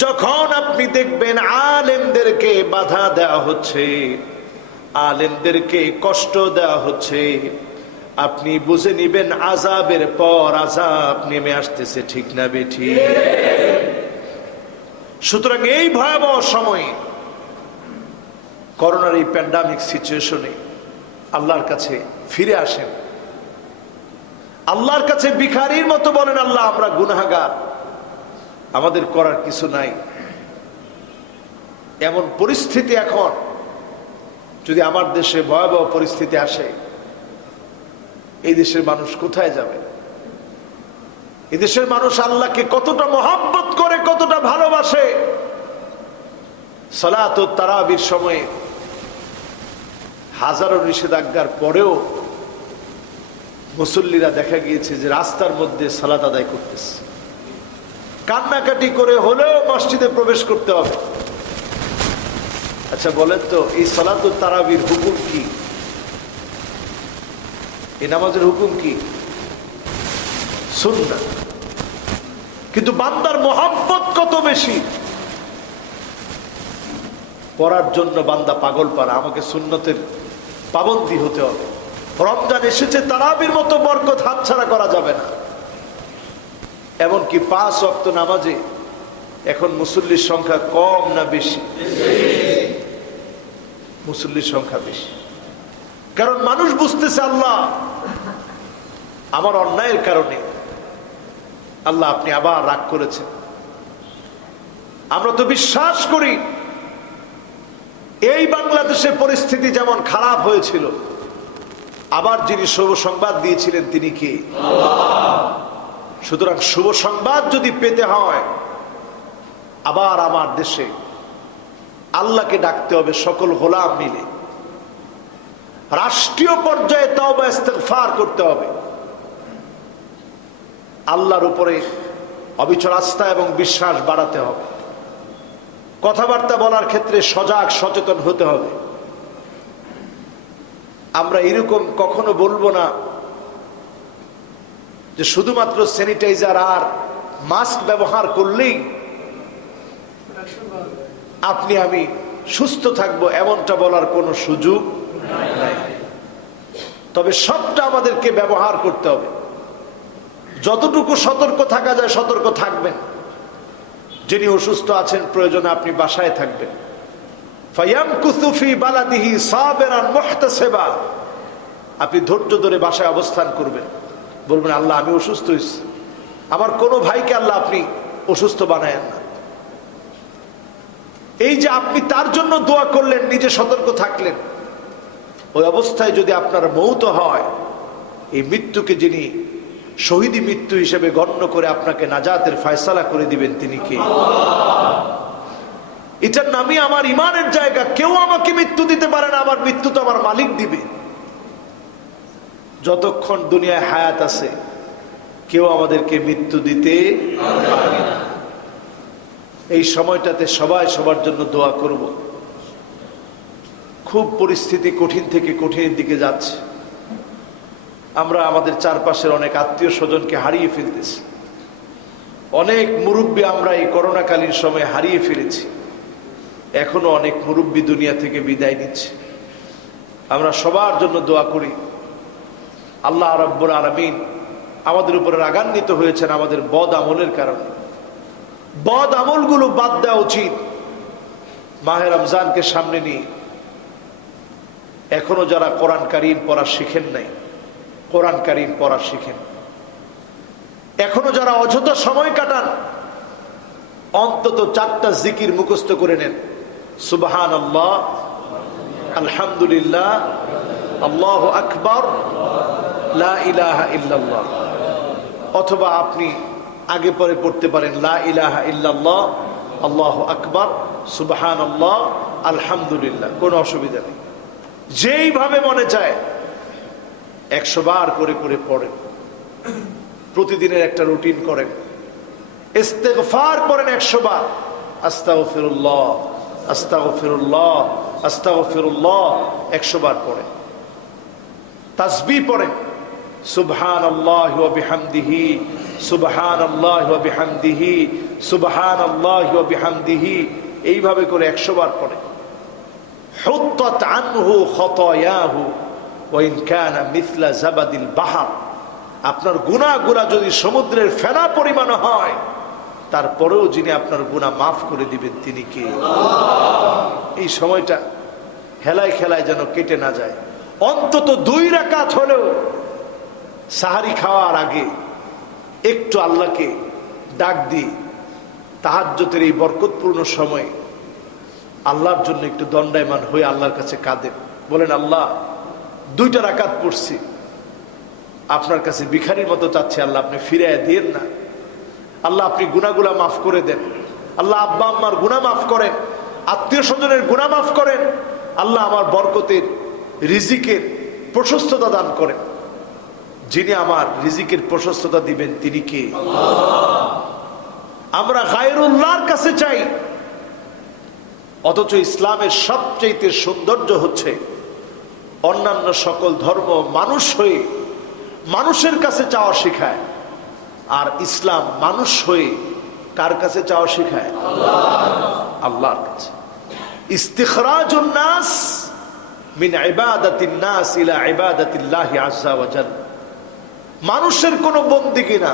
যখন আপনি দেখবেন আলেমদেরকে বাধা দেওয়া হচ্ছে, আলেমদেরকে কষ্ট দেওয়া হচ্ছে, আপনি বুঝে নিবেন আযাবের পর আযাব নেমে আসতেছে, ঠিক না বেঠিক? সুতরাং এই ভয়াবহ সময়ে, করোনার এই প্যান্ডামিক সিচুয়েশনে আল্লাহর কাছে ফিরে আসেন, আল্লাহর কাছে ভিখারির মতো বলেন, আল্লাহ আমরা গুনাহগার, আমাদের করার কিছু নাই। এমন পরিস্থিতি এখন যদি আমার দেশে ভয়াবহ পরিস্থিতি আসে, এই দেশের মানুষ কোথায় যাবে? এদেশের মানুষ আল্লাহকে কতটা মহব্বত করে, কতটা ভালোবাসে। সালাত ও তারাবির সময়ে হাজারো নিষেধাজ্ঞার পরেও মুসল্লিরা দেখা গিয়েছে যে রাস্তার মধ্যে সালাত আদায় করতেছে। কান্নাকাটি করে হলেও মসজিদে প্রবেশ করতে হবে। আচ্ছা বলেন তো, এই সালাত ও তারাবির হুকুম কি? এই নামাজের হুকুম কি? সুন্নাত। কিন্তু বান্দার মহব্বত কত বেশি, পড়ার জন্য বান্দা পাগল পারা। আমাকে সুন্নতের পাবন্দী হতে হবে। রমজান এসেছে, তারাবির মতো বরকত হাতছাড়া করা যাবে না। এমনকি 5 ওয়াক্ত নামাজে এখন মুসল্লির সংখ্যা কম না বেশি? মুসল্লির সংখ্যা বেশি। কারণ মানুষ বুঝতেছে আল্লাহ আমার অন্যায়ের কারণে আল্লাহ আপনি আবার রাগ করেছেন। আমরা তো বিশ্বাস করি এই বাংলাদেশের পরিস্থিতি যেমন খারাপ হয়েছিল, আবার যিনি শুভ সংবাদ দিয়েছিলেন তিনি কি? সুতরাং শুভ সংবাদ যদি পেতে হয়, আবার আমার দেশে আল্লাহকে ডাকতে হবে সকল গোলাম মিলে। রাষ্ট্রীয় পর্যায়ে তওবা ইস্তেগফার করতে হবে। আল্লাহর উপরে অবিচল আস্থা এবং বিশ্বাস বাড়াতে হবে। কথাবার্তা বলার ক্ষেত্রে সজাগ সচেতন হতে হবে। আমরা এরকম কখনো বলবো না যে শুধুমাত্র স্যানিটাইজার আর মাস্ক ব্যবহার করলেই আপনি আমি সুস্থ থাকবো, এমনটা বলার কোনো সুযোগ নাই। তবে সবটা আমাদেরকে ব্যবহার করতে হবে। যতটুকু সতর্ক থাকা যায় সতর্ক থাকবেন। যিনি অসুস্থ আছেন, প্রয়োজনে আপনি বাসায় থাকবেন। ফায়ামকুসু ফি বালাদিহি সাবিরান মুহতাসিবা, আপনি ধৈর্য ধরে বাসায় অবস্থান করবেন। বলবেন আল্লাহ আমি অসুস্থ হয়েছি, আমার কোনো ভাইকে আল্লাহ আপনি অসুস্থ বানায়েন না। এই যে আপনি তার জন্য দোয়া করলেন, নিজে সতর্ক থাকলেন, ওই অবস্থায় যদি আপনার মৌত হয়, এই মৃত্যুকে যিনি শহীদি মৃত্যু হিসেবে গণ্য করে আপনাকে নাজাতের ফয়সালা করে দিবেন তিনি কে? এটার নামই আমার ইমানের জায়গা। কেউ আমাকে মৃত্যু দিতে পারে না, আমার মৃত্যু তো আমার মালিক দিবে। যতক্ষণ দুনিয়ায় হায়াত আছে কেউ আমাদেরকে মৃত্যু দিতে পারে না। এই সময়টাতে সবাই সবার জন্য দোয়া করব। খুব পরিস্থিতি কঠিন থেকে কঠিনের দিকে যাচ্ছে। আমরা আমাদের চারপাশের অনেক আত্মীয় স্বজনকে হারিয়ে ফেলতেছি। অনেক মুরব্বী আমরা এই করোনাকালীন সময়ে হারিয়ে ফেলেছি। এখনো অনেক মুরব্বী দুনিয়া থেকে বিদায় নিচ্ছে। আমরা সবার জন্য দোয়া করি। আল্লাহ রাব্বুল আলামিন আমাদের উপরে রাগান্বিত হয়েছেন আমাদের বদ আমলের কারণে। বদ আমলগুলো বাদ দেওয়া উচিত। মাহে রমজানকে সামনে নিয়ে এখনো যারা কোরআন কারীম পড়া শিখেন নাই, কোরআন কারীম পড়া শিখেন। এখনো যারা অযথা সময় কাটান, অন্তত 4টা জিকির মুখস্থ করে নেন। সুবহানাল্লাহ, আলহামদুলিল্লাহ, আল্লাহু আকবার, লা ইলাহা ইল্লাল্লাহ। অথবা আপনি আগে পরে পড়তে পারেন লা ইলাহা ইল্লাল্লাহ, আল্লাহু আকবার, সুবহানাল্লাহ, আলহামদুলিল্লাহ। কোনো অসুবিধা নেই। যেইভাবে মনে চায় 100 বার করে করে পড়েন। প্রতিদিনের একটা রুটিন করেন। ইস্তেগফার করেন 100 বার। আস্তাগফিরুল্লাহ, আস্তাগফিরুল্লাহ, আস্তাগফিরুল্লাহ 100 বার পড়েন। তাসবিহ পড়েন। সুবহানাল্লাহি ওয়া বিহামদিহি, সুবহানাল্লাহি ওয়া বিহামদিহি, সুবহানাল্লাহি ওয়া বিহামদিহি, এইভাবে করে 100 বার পড়েন। হুত্তাত আনহু খতায়াহু ওয়া ইন কানা মিছলা জাবাদিল বাহর। আপনার গুনাহগুলো যদি সমুদ্রের ফেনা পরিমাণ হয়, তারপরেও যিনি আপনার গুনাহ মাফ করে দিবেন তিনি কে? এই সময়টা হেলায় খেলায় যেন কেটে না যায়। অন্তত 2 রাকাত হলেও সাহারি খাওয়ার আগে একটু আল্লাহকে ডাক দিয়ে তাহাজ্জুদের এই বরকতপূর্ণ সময়ে আল্লাহর জন্য একটু দণ্ডায়মান হয়ে আল্লাহর কাছে কাঁদেন। বলেন আল্লাহ 2টা রাকাত পড়ছি, আপনার কাছে ভিখারির মতো চাচ্ছি, আল্লাহ আপনি ফিরিয়ে দিয়েন না। আল্লাহ আপনি গুনাহগুলা মাফ করে দেন। আল্লাহ আব্বা আম্মার গুনাহ মাফ করেন, আত্মীয় স্বজনের গুনাহ মাফ করেন। আল্লাহ আমার বরকতের রিজিকের প্রশস্ততা দান করেন। যিনি আমার রিজিকের প্রশস্ততা দিবেন তিনি কে? আমরা গায়রুল্লাহর কাছে চাই, অথচ ইসলামের সবচেয়ে সৌন্দর্য হচ্ছে অন্যান্য সকল ধর্ম মানুষ হয়ে মানুষের কাছে চাওয়া শেখায়, আর ইসলাম মানুষ হয়ে কার কাছে চাওয়া শেখায়? আল্লাহর কাছে। ইস্তিখরাজুন নাস মিন ইবাদাতিন নাস ইলা ইবাদাতিল্লাহি আযজা ওয়া জাল। মানুষের কোনো বন্দেগী না,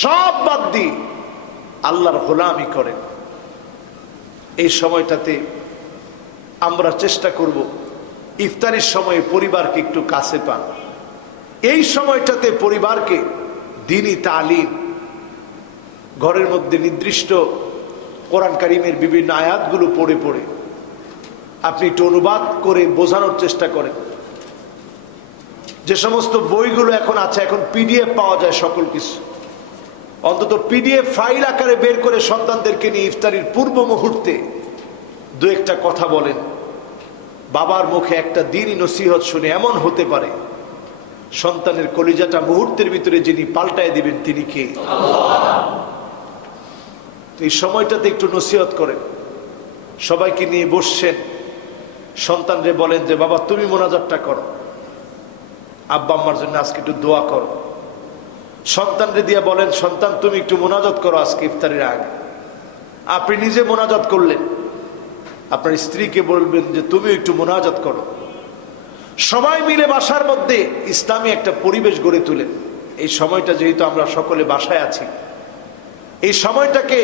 সব বাদ দিয়ে আল্লাহর গোলামি করেন। এই সময়টাতে আমরা চেষ্টা করব ইফতারের সময় পরিবারকে একটু কাছে পান। এই সময়টাতে পরিবারকে দ্বীনি তালিম, ঘরের মধ্যে নির্দিষ্ট কোরআন কারীমের বিভিন্ন আয়াতগুলো পড়ে পড়ে আপনি একটু অনুবাদ করে বোঝানোর চেষ্টা করেন। যে সমস্ত বইগুলো এখন আছে, এখন পিডিএফ পাওয়া যায় সকল কিছু, অন্তত পিডিএফ ফাইল আকারে বের করে সন্তানদেরকে নিয়ে ইফতারির পূর্ব মুহূর্তে দু একটা কথা বলেন। বাবার মুখে একটা দ্বীনি নসিহত শুনে এমন হতে পারে সন্তানের কলিজাটা মুহূর্তের ভিতরে যিনি পাল্টায় দিবেন তিনি কে? এই সময়টাতে একটু নসিহত করেন। সবাইকে নিয়ে বসছেন, সন্তানরে বলেন যে বাবা তুমি মোনাজাতটা করো, আব্বা আম্মার জন্য আজকে একটু দোয়া করো। সন্তানরে দিয়ে বলেন সন্তান তুমি একটু মোনাজাত করো আজকে ইফতারের আগে। আপনি নিজে মোনাজাত করলেন, আপনার স্ত্রীকে বলবেন যে তুমি একটু মোনাজাত করো। সবাই মিলে বাসার মধ্যে ইসলামী একটা পরিবেশ গড়ে তোলেন। এই সময়টা যেহেতু আমরা সকলে বাসায় আছি, এই সময়টাকে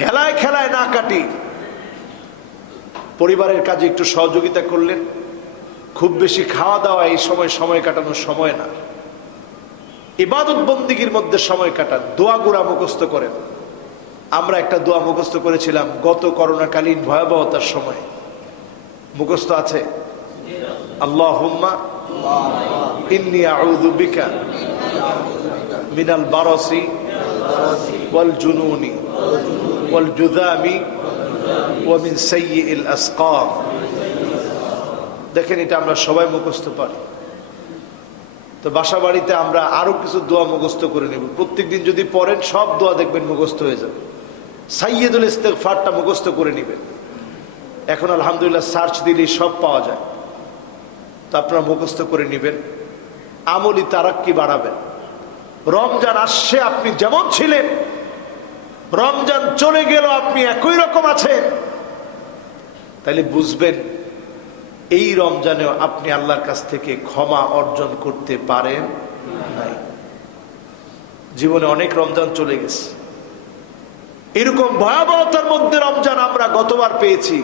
হেলায় খেলায় না কাটি, পরিবারের কাজে একটু সহযোগিতা করলেন। খুব বেশি খাওয়া দাওয়া এই সময় কাটানোর সময় না, ইবাদত বন্দিগির মধ্যে সময় কাটান। দোয়াগুলা মুখস্থ করেন। আমরা একটা দোয়া মুখস্থ করেছিলাম গত করোনাকালীন ভয়াবহতার সময়, মুখস্থ আছে? আল্লাহুম্মা ইন্নী আউযু বিকা মিনাল বারাসি ওয়াল জুনুনি ওয়াল জুযামি ওয়া মিন সাইয়্যিল আসকাম। দেখেন, এটা আমরা সবাই মুখস্থ পারি। তো বাসা বাড়িতে আমরা আরো কিছু দোয়া মুখস্থ করে নেব। প্রত্যেকদিন যদি পড়েন সব দোয়া দেখবেন মুখস্থ হয়ে যাবে। সাইয়্যিদুল ইস্তিগফারটা মুখস্থ করে নেবেন। এখন আলহামদুলিল্লাহ সার্চ দিলেই সব পাওয়া যায়, তো আপনারা মুখস্থ করে নেবেন। আমলি তারাক্কি বাড়াবেন। রমজান আসছে, আপনি যেমন ছিলেন, রমজান চলে গেল আপনি একই রকম আছেন, তাহলে বুঝবেন এই রমজানেও আপনি আল্লাহর কাছ থেকে ক্ষমা অর্জন করতে পারেন নাই। জীবনে অনেক রমজান চলে গেছে, এরকম ভয়াবহতার মধ্যে রমজান আমরা গতবার পেয়েছি,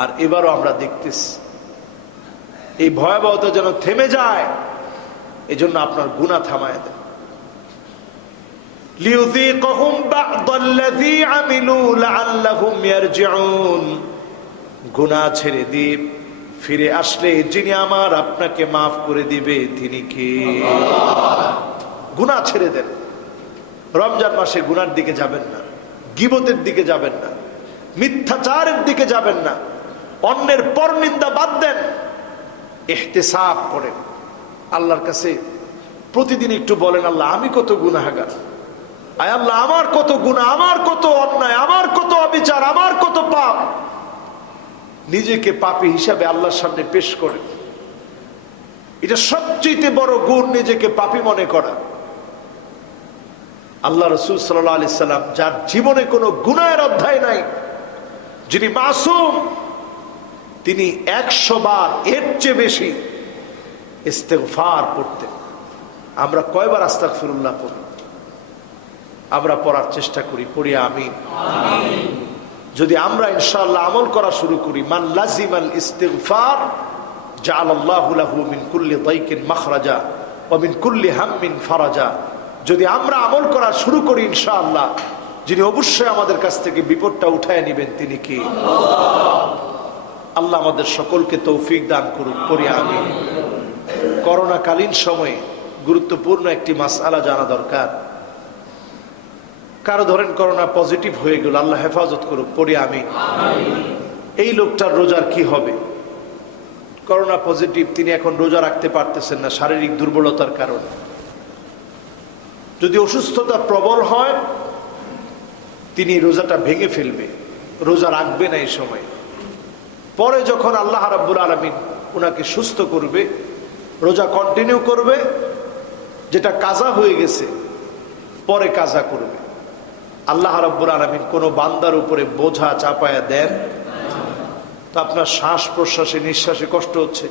আর এবারও আমরা দেখতেছি। এই ভয়াবহতা যেন থেমে যায়, এজন্য আপনার গুনাহ থামায় দেন। লিউযীকাহুম বা'দাল্লাযী আমিলু লাআল্লাহুম ইয়ারজিউন। গুনাহ ছেড়ে দিয়ে ফিরে আসলে যিনি আমার আপনাকে মাফ করে দিবে তিনি কে? গুনাহ ছেড়ে দেন। রমজান মাসে গুনার দিকে যাবেন না, গীবতের দিকে যাবেন না, মিথ্যাচারের দিকে যাবেন না, অন্যের পরনিন্দা বাদ দেন, ইহতিসাব করেন। আল্লাহর কাছে প্রতিদিন একটু বলেন, আল্লাহ আমি কত গুনাহগার, আয় আল্লাহ আমার কত গুনাহ, আমার কত অন্যায়, আমার কত অবিচার, আমার কত পাপ। নিজেকে পাপী হিসাবে আল্লাহর সামনে পেশ করেন। এটা সবচেয়ে বড় গুণ, নিজেকে পাপী মনে করা। আল্লাহ রাসূল সাল্লাল্লাহু আলাইহি সাল্লাম, যার জীবনে কোনো গুনাহের অধ্যায় নাই, যিনি মাসুম, তিনি 100 বার এর চেয়ে বেশি ইস্তেগফার পড়তেন। আমরা কয়বার আস্তাগফিরুল্লাহ পড়ি? আমরা পড়ার চেষ্টা করি, পড়ি আমিন। যদি আমরা ইনশাআল্লাহ আমল করা শুরু করি, মান লাজিমাল ইস্তিগফার জাআলাল্লাহু লাহু মিন কুল্লি দাইকিন মাখরাজা ওয়া মিন কুল্লি হাম্মিন ফারাজা। যদি আমরা আমল করা শুরু করি ইনশাআল্লাহ, যিনি অবশ্যই আমাদের কাছ থেকে বিপদটা উঠায় নেবেন তিনি কি? আল্লাহ আমাদের সকলকে তৌফিক দান করুক, পড়ি আমিন। করোনাকালীন সময়ে গুরুত্বপূর্ণ একটি মাসআলা জানা দরকার। কারো ধরেন করোনা পজিটিভ হয়ে গেল, আল্লাহ হেফাজত করুক, পড়ি আমিন। এই লোকটার রোজার কি হবে? করোনা পজিটিভ, তিনি এখন রোজা রাখতে পারতেছেন না শারীরিক দুর্বলতার কারণে। যদি অসুস্থতা প্রবল হয়, তিনি রোজাটা ভেঙে ফেলবে, রোজা রাখবে না এই সময়। পরে যখন আল্লাহ রাব্বুল আলামিন ওনাকে সুস্থ করবে, রোজা কন্টিনিউ করবে, যেটা কাজা হয়ে গেছে পরে কাজা করবে। আল্লাহ রাব্বুল আলামিন কোনো বান্দার উপরে বোঝা চাপায়া দেন। তো আপনার শ্বাস প্রশ্বাসে নিঃশ্বাসে কষ্ট হচ্ছে,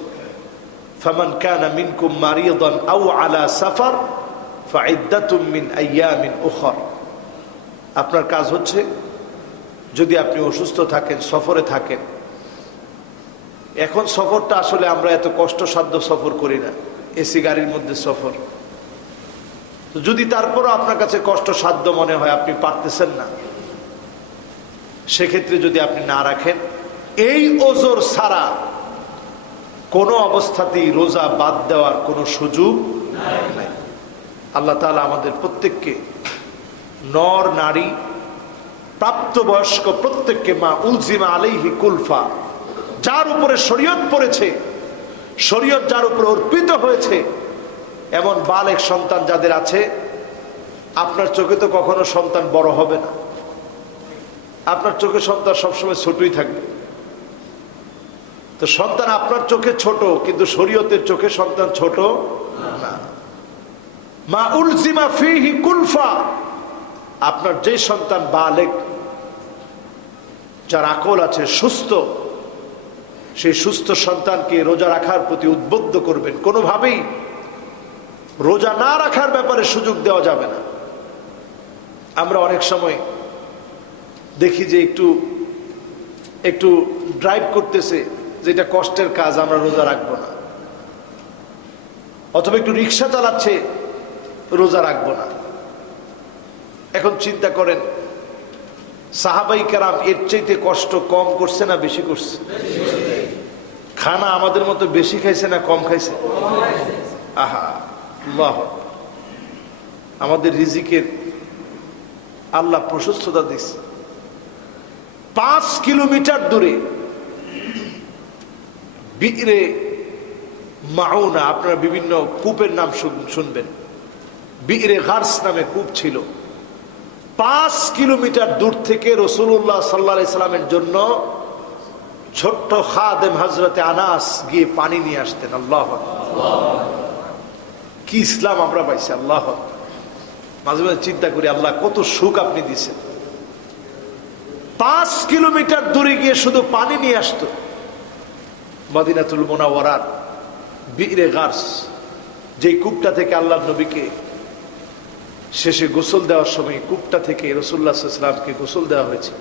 ফামান কানা মিনকুম মারিয়াদান আও আলা সাফার ফাইদ্দাতুম মিন আইয়ামিন উখর। আপনার কাজ হচ্ছে, যদি আপনি অসুস্থ থাকেন, সফরে থাকেন, এখন সফরটা আসলে আমরা এত কষ্টসাধ্য সফর করি না, এসি গাড়ির মধ্যে সফর। তো যদি তারপরও আপনার কাছে কষ্টসাধ্য মনে হয়, আপনি পারতেছেন না, সেক্ষেত্রে যদি আপনি না রাখেন, এই ওজর ছাড়া কোনো অবস্থাতেই রোজা বাদ দেওয়ার কোনো সুযোগ নাই। আল্লাহ তাআলা আমাদের প্রত্যেককে, নর নারী প্রাপ্তবয়স্ক প্রত্যেককে, মা উলজিমা আলাইহি কুলফা, যার উপরে শরীয়ত পড়েছে, শরীয়ত যার উপরে অর্পিত হয়েছে, এমন বালেগ সন্তান যাদের আছে, আপনার চোখে তো কখনো সন্তান বড় হবে না, আপনার চোখে সন্তান সবসময় ছোটই থাকবে। তো সন্তান আপনার চোখে ছোট, কিন্তু শরীয়তের চোখে সন্তান ছোট না। মা উলজিমা ফিহি কুলফা, আপনার যে সন্তান বালেগ, যার আকল আছে, সুস্থ, সেই সুস্থ সন্তানকে রোজা রাখার প্রতি উদ্বুদ্ধ করবেন। কোনোভাবেই রোজা না রাখার ব্যাপারে সুযোগ দেওয়া যাবে না। আমরা অনেক সময় দেখি যে একটু ড্রাইভ করতেছে, যেটা কষ্টের কাজ, আমরা রোজা রাখবো না। অথবা একটু রিক্সা চালাচ্ছে, রোজা রাখবো না। এখন চিন্তা করেন, সাহাবাই কেরাম এর চাইতে কষ্ট কম করছে না বেশি করছে? খানা আমাদের মতো বেশি খাইছে না কম খাইছে? আহা, আল্লাহ, আমাদের রিজিকের আল্লাহ প্রশস্ততা দিচ্ছে। 5 কিলোমিটার দূরে বিরে মাউনা, আপনারা বিভিন্ন কূপের নাম শুনবেন, বিরে গার্স নামে কূপ ছিল। 5 কিলোমিটার দূর থেকে রাসূলুল্লাহ সাল্লাল্লাহু আলাইহি সাল্লামের জন্য ছোট্ট খাদেম হযরতে আনাস গিয়ে পানি নিয়ে আসতেন। আল্লাহ, কি ইসলাম আমরা পাইছি! আল্লাহ, মাঝে মাঝে চিন্তা করি, আল্লাহ কত সুখ আপনি দিছেন। 5 কিলোমিটার দূরে গিয়ে শুধু পানি নিয়ে আসতো। মদিনাতুল মুনাওয়ারার বিরে গার্স, যেই কূপটা থেকে আল্লাহ নবীকে শেষে গোসল দেওয়ার সময় কূপটা থেকে রাসূলুল্লাহ সাল্লাল্লাহু আলাইহি ওয়াসাল্লামকে গোসল দেওয়া হয়েছে।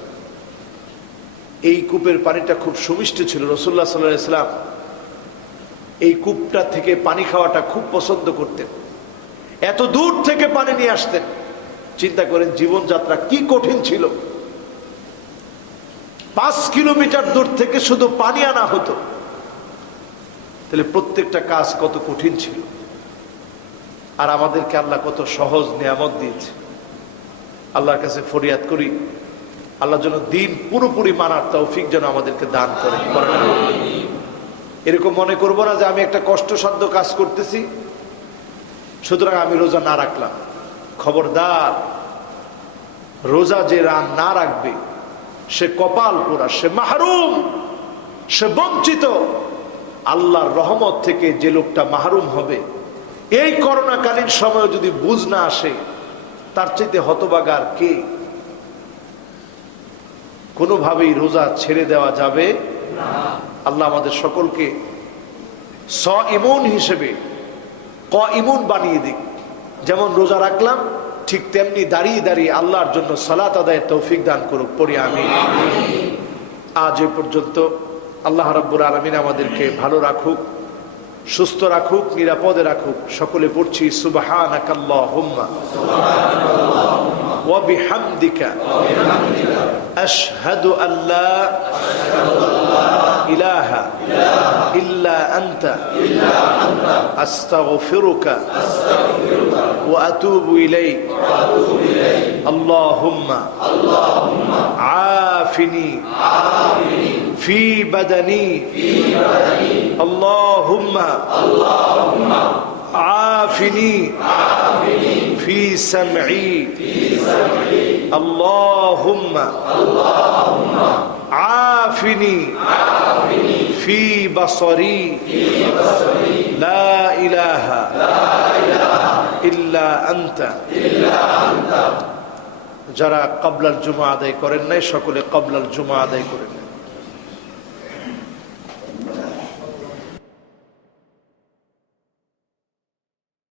এই কূপের পানিটা খুব সুমিষ্ট ছিল। রাসূলুল্লাহ সাল্লাল্লাহু আলাইহি ওয়াসাল্লাম এই কূপটা থেকে পানি খাওয়াটা খুব পছন্দ করতেন, এত দূর থেকে পানি নিয়ে আসতেন। চিন্তা করেন জীবনযাত্রা কি কঠিন ছিল। 5 কিলোমিটার দূর থেকে শুধু পানি আনা হতো, তাহলে প্রত্যেকটা কাজ কত কঠিন ছিল। আর আমাদেরকে আল্লাহ কত সহজ নিয়ামত দিয়েছে। আল্লাহর কাছে ফরিয়াদ করি, আল্লাহ যেন দিন পুরোপুরি মানার তৌফিক যেন আমাদেরকে দান করেন। এরকম মনে করবো না যে আমি একটা কষ্টসাধ্য কাজ করতেছি, সুতরাং আমি রোজা না রাখলাম। খবরদার, রোজা যে না রাখবে সে কপাল পোড়া, সে মাহরুম, সে বঞ্চিত। আল্লাহর রহমত থেকে যে লোকটা মাহরুম হবে, এই করোনাকালীন সময় যদি বুঝ না আসে, তার চাইতে হতভাগার কে? কোনোভাবেই রোজা ছেড়ে দেওয়া যাবে না। আল্লাহ আমাদের সকলকে সইমুন হিসেবে কইমুন বানিয়ে দিক। যেমন রোজা রাখলাম, ঠিক তেমনি দাঁড়িয়ে দাঁড়িয়ে আল্লাহর জন্য সালাত আদায়ের তৌফিক দান করুক, পড়ি আমিন। আজ এ পর্যন্ত আল্লাহ রাব্বুল আলামিন আমাদেরকে ভালো রাখুক, সুস্থ রাখুক, নিরাপদে রাখুক। সকলে পড়ছি সুবহানাকাল্লাহুম্মা। ওয়া বিহামদিকা আশহাদু আল্লা ইলাহা ইল্লা আনতা আস্তাগফিরুকা ওয়া আতুবু ইলাইক আল্লাহুম্মা আফিনি ফি বাদানি আল্লাহুম্মা আফিনি ফি সামঈ আল্লাহুম্মা আফিনি ফি বাসরি লা ইলাহা ইল্লা আনতা। যারা ক্বাবলাল জুমা আদায় করেন নাই সকলে ক্বাবলাল জুমা আদায় করেন।